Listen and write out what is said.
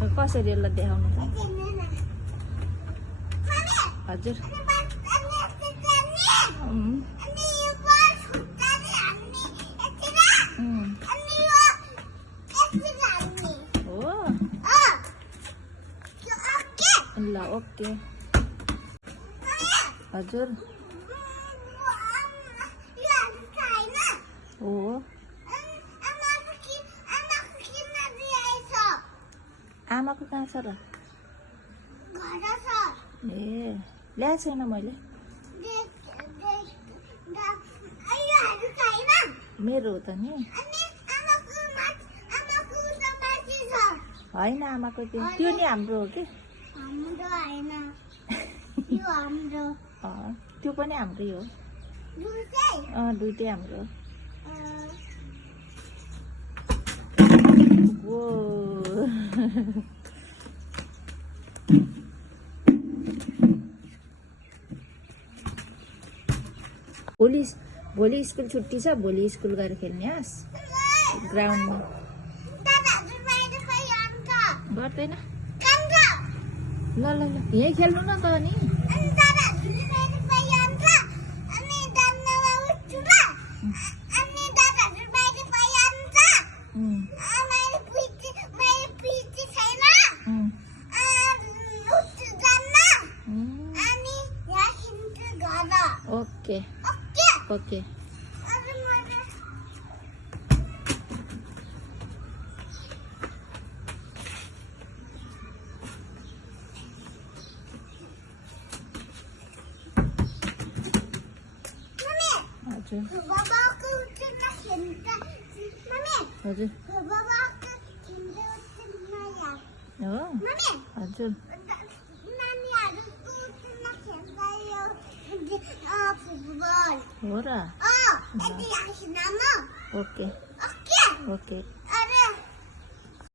कसरी यसलाई देखाउनु त? हजुर हो ल ओके हजुर हो आमाको कहाँ छ र? ए ल्याएको छैन मैले। मेरो हो त नि होइन आमाको त्यो नि हाम्रो हो कि त्यो पनि हाम्रै हो। दुइटै हाम्रो हो। भोलि स्कुल छुट्टी छ। भोलि स्कुल गएर खेल्ने हस् ग्राउन्डमा। गर्दैन ल ल ल यहीँ खेल्नु न त अनि। ओके ओके हजुर हजुर हो हजुर हो र ओके ओके